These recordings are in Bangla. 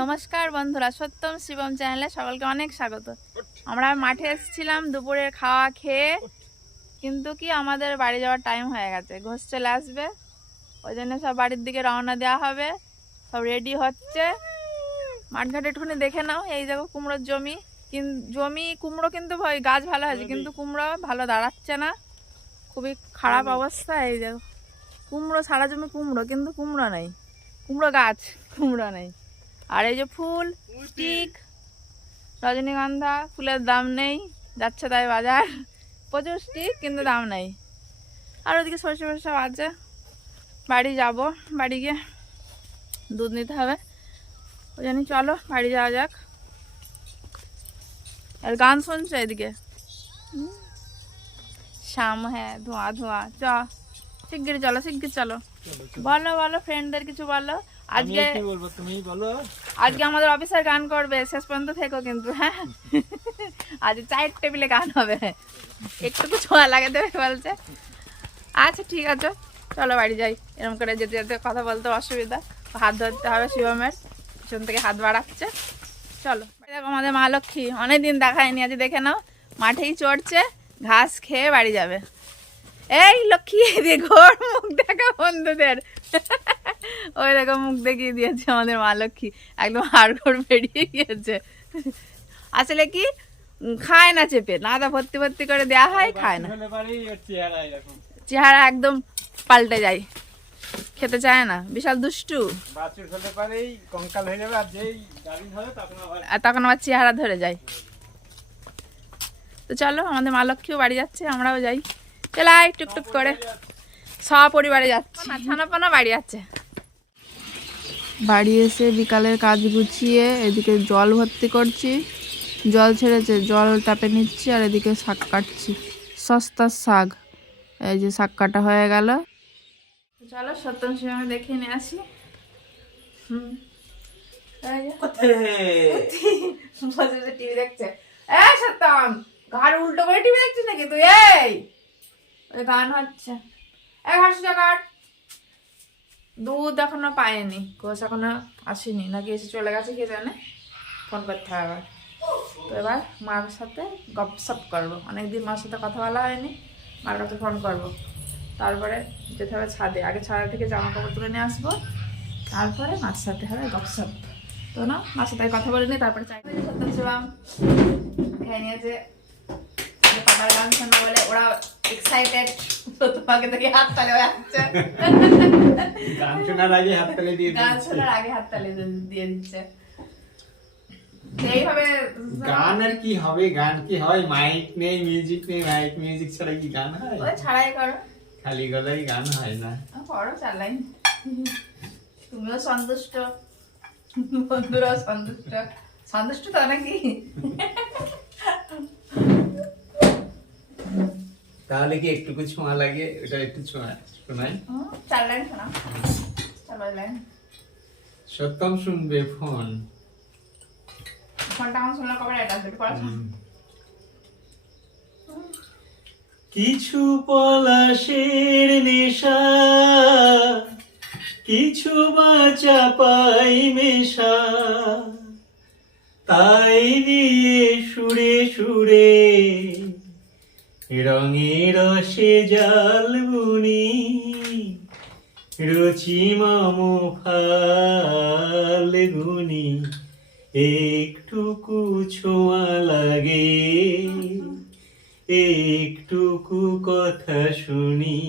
নমস্কার বন্ধুরা, সত্যম শিবম চ্যানেলে সকলকে অনেক স্বাগত। আমরা মাঠে এসেছিলাম দুপুরের খাওয়া খেয়ে, কিন্তু কি আমাদের বাড়ি যাওয়ার টাইম হয়ে গেছে, ঘোষ চলে আসবে, ওই জন্য সব বাড়ির দিকে রওনা দেওয়া হবে। সব রেডি হচ্ছে। মাঠঘাটে একটুখানি দেখে নাও, এই দেখো কুমড়োর জমি, কুমড়ো কিন্তু গাছ ভালো হয়েছে, কিন্তু কুমড়ো ভালো দাঁড়াচ্ছে না, খুবই খারাপ অবস্থা। এই দেখো কুমড়ো, সারা জমি কুমড়ো, কিন্তু কুমড়ো নেই, কুমড়ো গাছ কুমড়ো নেই। আর এই যে ফুল, স্টিক, রজনীগন্ধা ফুলের দাম নেই, যাচ্ছে তাই বাজার, প্রচুর স্টিক কিন্তু দাম নেই। আর ওদিকে সরষে ফরষে আছে। বাড়ি যাব, বাড়ি গিয়ে দুধ নিতে হবে, ওই জন্য চলো বাড়ি যাওয়া যাক। আর গান শুনছো এদিকে? শাম, হ্যাঁ, ধোঁয়া ধোঁয়া। শিগগির চলো, শিগগির চলো। বলো বলো, ফ্রেন্ডদের কিছু বলো। আজকে আজকে আমাদের অফিসার গান করবে, শেষ পর্যন্ত থেকো কিন্তু। হ্যাঁ, আজ চায়ের টেবিলে গান হবে, একটু ছোঁয়া লাগে দেবে বলছে। আচ্ছা ঠিক আছে, চলো বাড়ি যাই। এরকম করে যেতে যেতে কথা বলতে অসুবিধা, হাত ধরতে হবে শিবমের, পিছন থেকে হাত বাড়াচ্ছে। চলো দেখো আমাদের মা লক্ষ্মী, অনেকদিন দেখায়নি, আজ দেখে নাও, মাঠেই চড়ছে, ঘাস খেয়ে বাড়ি যাবে। এই লক্ষ্মী, দেখো মুখ দেখা বন্ধুদের, ওই দেখো মুখ দেখিয়ে দিয়েছে আমাদের মা লক্ষ্মী, একদম হাড়গোড় বেরিয়ে গিয়েছে। আসলে কি খায় না, চেপে নাদা ভর্তি ভর্তি করে দেওয়া হয়, খায় না, চেহারা একদম পাল্টে যায়, খেতে চায় না, বিশাল দুষ্টু। আর তখন আবার চেহারা ধরে যায়। তো চলো, আমাদের মা লক্ষ্মীও বাড়ি যাচ্ছে, আমরাও যাই, চলাই টুকটুক করে সপরিবারে যাচ্ছি। ছানাপানা বাড়ি যাচ্ছে। বাড়ি এসে বিকালের কাজ গুছিয়ে এদিকে জল ভর্তি করছি, জল ছেড়েছে, জল টাপে নিচ্ছি, আর এদিকে শাক কাটছি, সস্তার শাক। এই যে শাক কাটা হয়ে গেল, চলো সত্যম শিবমে দেখিয়ে নিয়ে আসি। টিভি দেখছে, সত্যম ঘাড় উল্টো করে টিভি দেখছিস নাকি তুই? এই গান হচ্ছে, দুধ এখনো পায়নি, ঘোষ এখনো আসেনি, নাকি এসে চলে গেছে কে জানে, ফোন করতে হবে আবার। তো এবার মার সাথে গপসপ করবো, অনেকদিন মার সাথে কথা বলা হয়নি, মার কাছে ফোন করবো, তারপরে যেতে হবে ছাদে, আগে ছাদে থেকে জামা কাপড় তুলে নিয়ে আসবো, তারপরে মার সাথে হবে গপসপ। তো না, মার সাথে কথা বলিনি, তারপরে চাই সত্যম শিবম খেয়ে নিয়েছে, পাটার গান শোনা বলে ওরা এক্সাইটেড, তোমাকে দেখে হাততালি হয়ে যাচ্ছে, গান শোনার আগে হাততালি দিয়ে দিচ্ছে। এইভাবে গান আর কি হবে, গান কি হয়, মাইক নেই, মিউজিক নেই, মাইক মিউজিক ছাড়া কি গান হয়? ওই ছাড়াই করো, খালি গলায় গান হয় না, করো চালাই। তুমিও সন্তুষ্ট, বন্ধুরাও সন্তুষ্ট, সন্তুষ্ট তো নাকি? তাহলে কি একটুকু ছোঁয়া লাগে, ওটা একটু ছোঁয়া শোনাই, 4 লাইন শোনাও, 4 লাইন। সত্যম শুনবে ফোন, ফোনটা আমার শুনলে কবে এটা আসবে, পড়াশোনা। কিছু পলাশের নেশা, কিছু বাঁচা পাই মেশা, তাই নিয়ে সুরে সুরে রঙে রসে জাল বুনি, রুচি মম ফাল গুনি, একটুকু ছোঁয়া লাগে, একটুকু কথা শুনি,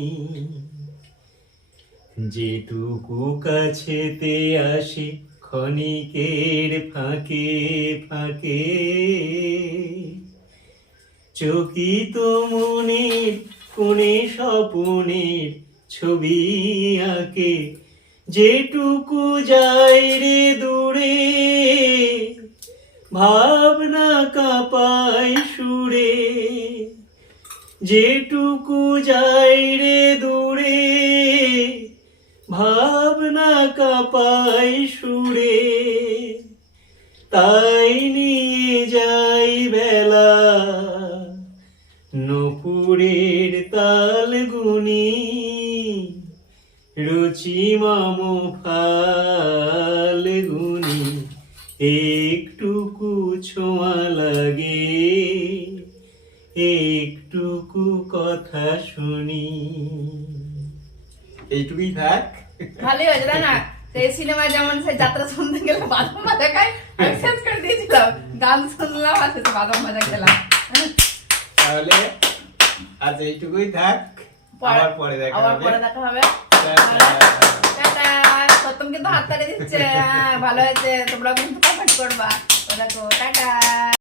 যেটুকু কাছেতে আসি ক্ষণিকের ফাঁকে ফাঁকে, চকিত মনের কোণে স্বপনের ছবি আঁকে, যেটুকু যায় রে দূরে, ভাবনা কাঁপায় সুরে, যেটুকু যায় রে দূরে, ভাবনা কাঁপায় সুরে, তাই নিয়ে যাই বেলা, নপুরের তাল গুনি, রুচি মম ফাল্গুনি একটুকু ছোঁয়া লাগে, একটুকু কথা শুনি। এইটুকুই থাক। ভালোই হয়েছে তাই না? সেই সিনেমায় যেমন সেই যাত্রা শুনতে গেলে বাদাম ভাজা খাই, আমি শেষ করে দিয়েছিলাম, গান শুনলাম আর শেষে বাদাম ভাজা খেলাম। তাহলে আজ এইটুকুই থাক, আবার পরে দেখা আবার হবে। পরে দেখা হবে। টাটা। টাটা। সত্যম কিন্তু হাত তাড়িয়ে দিচ্ছে, হ্যাঁ ভালো হয়েছে, তোমরা কিন্তু কমেন্ট করবা। ও দেখো, টাটা।